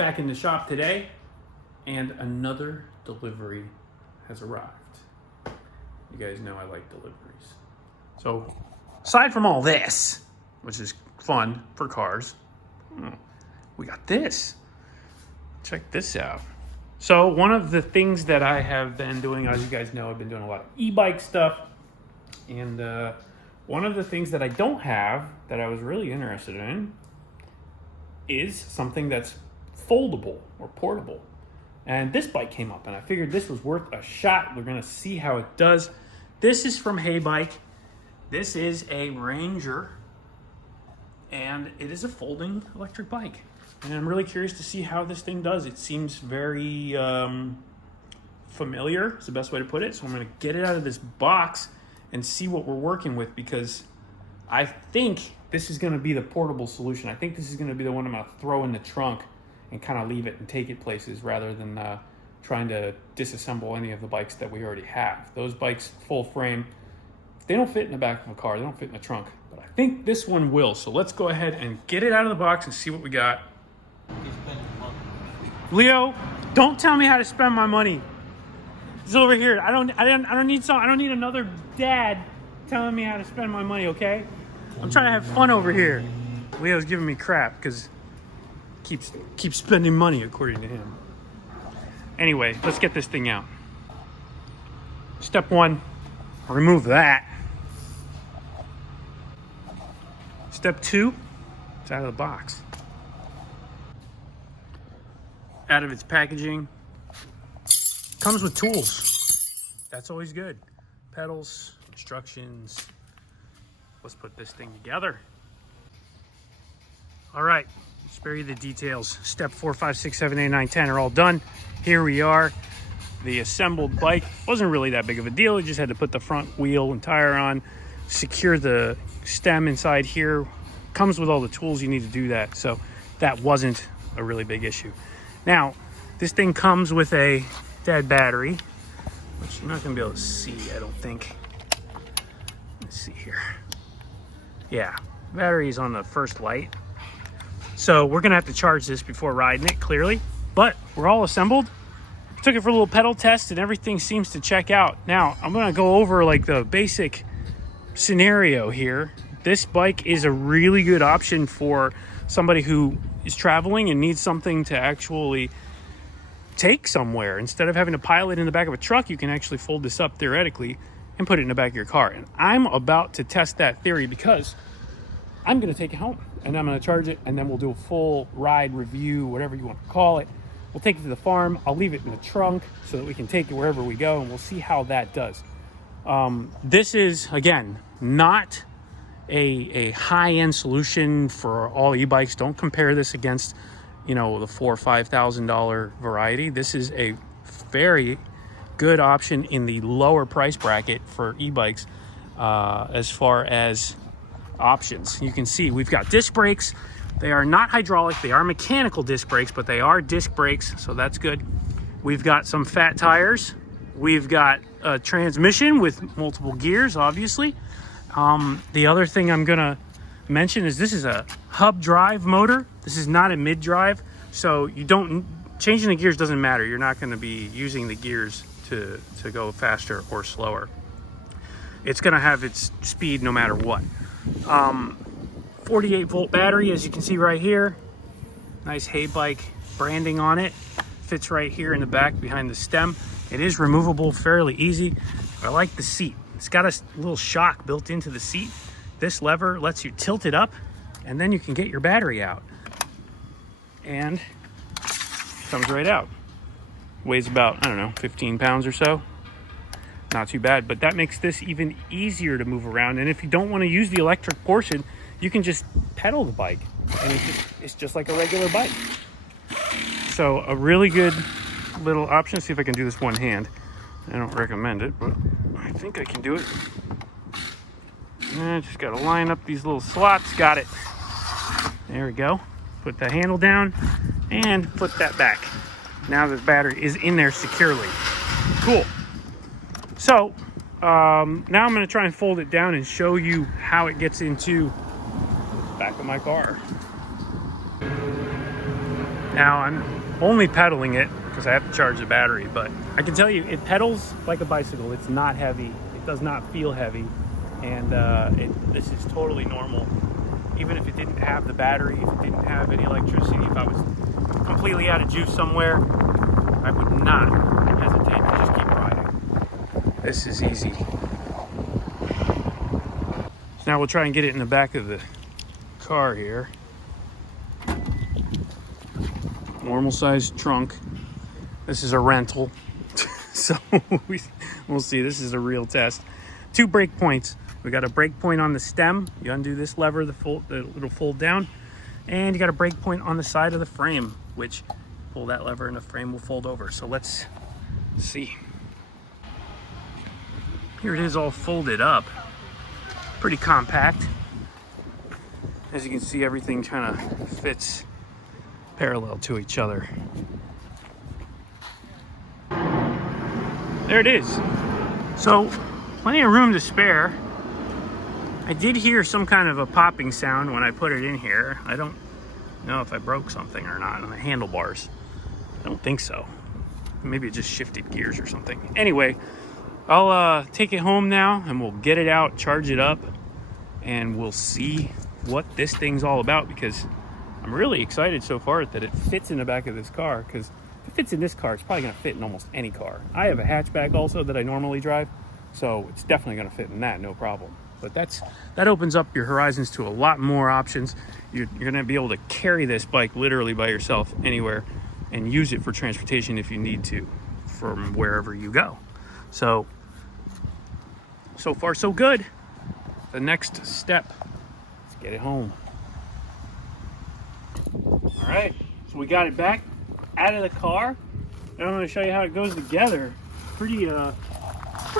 back in the shop today, and another delivery has arrived. You guys know I like deliveries. So, aside from all this, which is fun for cars, we got this. Check this out. So one of the things that I have been doing, as you guys know, I've been doing a lot of e-bike stuff. And one of the things that I don't have that I was really interested in is something that's foldable or portable. And this bike came up and I figured this was worth a shot. We're gonna see how it does. This is from HEYBIKE. This is a Ranger and it is a folding electric bike. And I'm really curious to see how this thing does. It seems very familiar, is the best way to put it. So I'm gonna get it out of this box and see what we're working with, because I think this is gonna be the portable solution. I think this is gonna be the one I'm gonna throw in the trunk and kind of leave it and take it places rather than trying to disassemble any of the bikes that we already have. Those bikes, full frame, they don't fit in the back of a car, they don't fit in the trunk. But I think this one will. So let's go ahead and get it out of the box and see what we got. Leo, don't tell me how to spend my money. It's over here. I don't need another dad telling me how to spend my money, okay? I'm trying to have fun over here. Leo's giving me crap because keeps spending money according to him. Anyway, let's get this thing out. Step one, remove that. Step two, it's out of the box. Out of its packaging. Comes with tools. That's always good. Pedals, instructions. Let's put this thing together. All right, spare you the details. Step 4, 5, 6, 7, 8, 9, 10 are all done. Here we are. The assembled bike wasn't really that big of a deal. You just had to put the front wheel and tire on, secure the stem inside here. Comes with all the tools you need to do that. So that wasn't a really big issue. Now, this thing comes with a dead battery, which you're not gonna be able to see, I don't think. Let's see here. Yeah, battery is on the first light. So we're gonna have to charge this before riding it, clearly. But we're all assembled. Took it for a little pedal test and everything seems to check out. Now, I'm gonna go over like the basic scenario here. This bike is a really good option for somebody who is traveling and needs something to actually take somewhere. Instead of having to pile it in the back of a truck, you can actually fold this up theoretically and put it in the back of your car. And I'm about to test that theory because I'm gonna take it home and I'm gonna charge it and then we'll do a full ride review, whatever you want to call it. We'll take it to the farm. I'll leave it in the trunk so that we can take it wherever we go and we'll see how that does. This is, again, not a high-end solution for all e-bikes. Don't compare this against, you know, the $4,000 or $5,000 variety. This is a very good option in the lower price bracket for e-bikes as far as options. You can see we've got disc brakes. They are not hydraulic, they are mechanical disc brakes, but they are disc brakes, so that's good. We've got some fat tires. We've got a transmission with multiple gears, obviously. The other thing I'm gonna mention is this is a hub drive motor. This is not a mid drive, so you don't, changing the gears doesn't matter. You're not gonna be using the gears to go faster or slower. It's gonna have its speed no matter what. 48 volt battery, as you can see right here. Nice HEYBIKE branding on it. Fits right here in the back behind the stem. It is removable fairly easy. I like the seat. It's got a little shock built into the seat. This lever lets you tilt it up and then you can get your battery out. And comes right out. Weighs about, I don't know, 15 pounds or so. Not too bad, but that makes this even easier to move around. And if you don't want to use the electric portion, you can just pedal the bike and it's just like a regular bike. So a really good little option. Let's see if I can do this one hand. I don't recommend it, but I think I can do it. I just got to line up these little slots. Got it. There we go. Put the handle down and put that back. Now the battery is in there securely. Cool. So now I'm going to try and fold it down and show you how it gets into the back of my car. Now I'm only pedaling it because I have to charge the battery, but I can tell you it pedals like a bicycle. It's not heavy. It does not feel heavy, and this is totally normal. Even if it didn't have the battery, if it didn't have any electricity, if I was completely out of juice somewhere, I would not hesitate to just keep riding. This is easy. So now we'll try and get it in the back of the car here. Normal sized trunk. This is a rental. So we'll see. This is a real test. 2 brake points. We got a brake point on the stem. You undo this lever, it'll fold down. And you got a brake point on the side of the frame, which pull that lever and the frame will fold over. So let's see. Here it is all folded up. Pretty compact. As you can see, everything kind of fits parallel to each other. There it is. So plenty of room to spare. I did hear some kind of a popping sound when I put it in here. I don't know if I broke something or not on the handlebars. I don't think so. Maybe it just shifted gears or something. Anyway, I'll take it home now and we'll get it out, charge it up, and we'll see what this thing's all about, because I'm really excited so far that it fits in the back of this car, because if it fits in this car, it's probably going to fit in almost any car. I have a hatchback also that I normally drive, so it's definitely going to fit in that, no problem. But that opens up your horizons to a lot more options. You're going to be able to carry this bike literally by yourself anywhere and use it for transportation if you need to from wherever you go. So far so good. The next step, let's get it home. All right, so we got it back out of the car. And I'm going to show you how it goes together. Pretty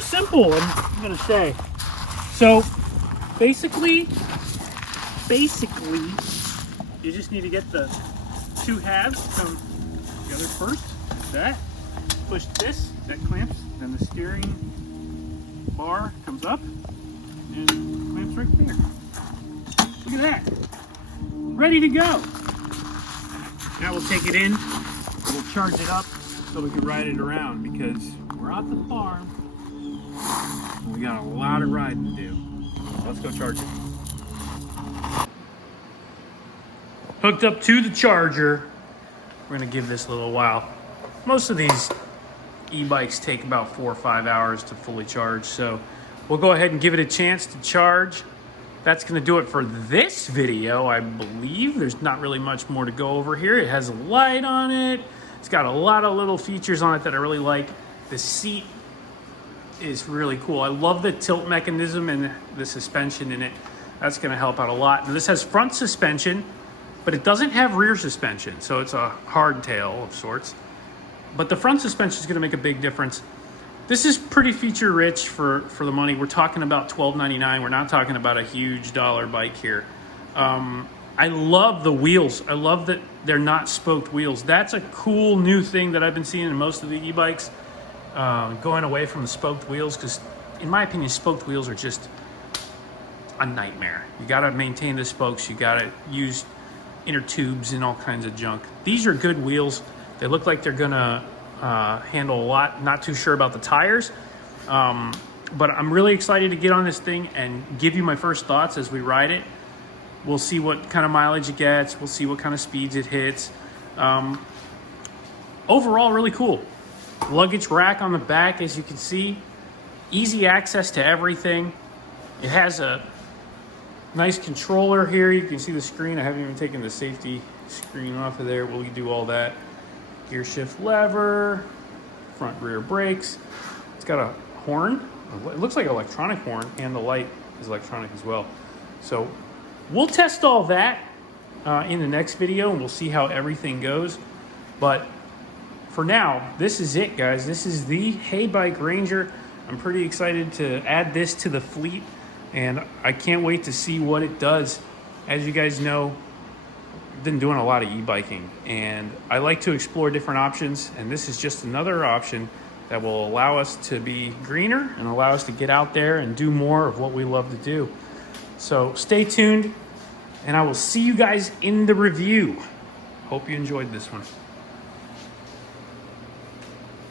simple, I'm going to say. So basically, you just need to get the 2 halves to come together first. That, push this, that clamps, then the steering bar comes up and clamps right there. Look at that, ready to go. Now we'll take it in, we'll charge it up so we can ride it around, because we're at the farm. We got a lot of riding to do. Let's go charge it. Hooked up to the charger. We're gonna give this a little while. Most of these e-bikes take about 4 or 5 hours to fully charge, so we'll go ahead and give it a chance to charge. That's gonna do it for this video, I believe. There's not really much more to go over here. It has a light on it. It's got a lot of little features on it that I really like. The seat is really cool. I love the tilt mechanism and the suspension in it. That's going to help out a lot. And this has front suspension, but it doesn't have rear suspension, so it's a hardtail of sorts. But the front suspension is going to make a big difference. This is pretty feature rich for the money. We're talking about $12.99. We're not talking about a huge dollar bike here. I love the wheels. I love that they're not spoked wheels. That's a cool new thing that I've been seeing in most of the e-bikes. Going away from the spoked wheels, because in my opinion, spoked wheels are just a nightmare. You got to maintain the spokes. You got to use inner tubes and all kinds of junk. These are good wheels. They look like they're gonna handle a lot. Not too sure about the tires, but I'm really excited to get on this thing and give you my first thoughts as we ride it. We'll see what kind of mileage it gets. We'll see what kind of speeds it hits. Overall, really cool. Luggage rack on the back, as you can see. Easy access to everything. It has a nice controller here. You can see the screen. I haven't even taken the safety screen off of there. We'll do all that. Gear shift lever, front rear brakes. It's got a horn. It looks like an electronic horn, and the light is electronic as well. So we'll test all that in the next video, and we'll see how everything goes. But for now, this is it, guys. This is the HEYBIKE Ranger. I'm pretty excited to add this to the fleet, and I can't wait to see what it does. As you guys know, I've been doing a lot of e-biking, and I like to explore different options, and this is just another option that will allow us to be greener and allow us to get out there and do more of what we love to do. So stay tuned, and I will see you guys in the review. Hope you enjoyed this one.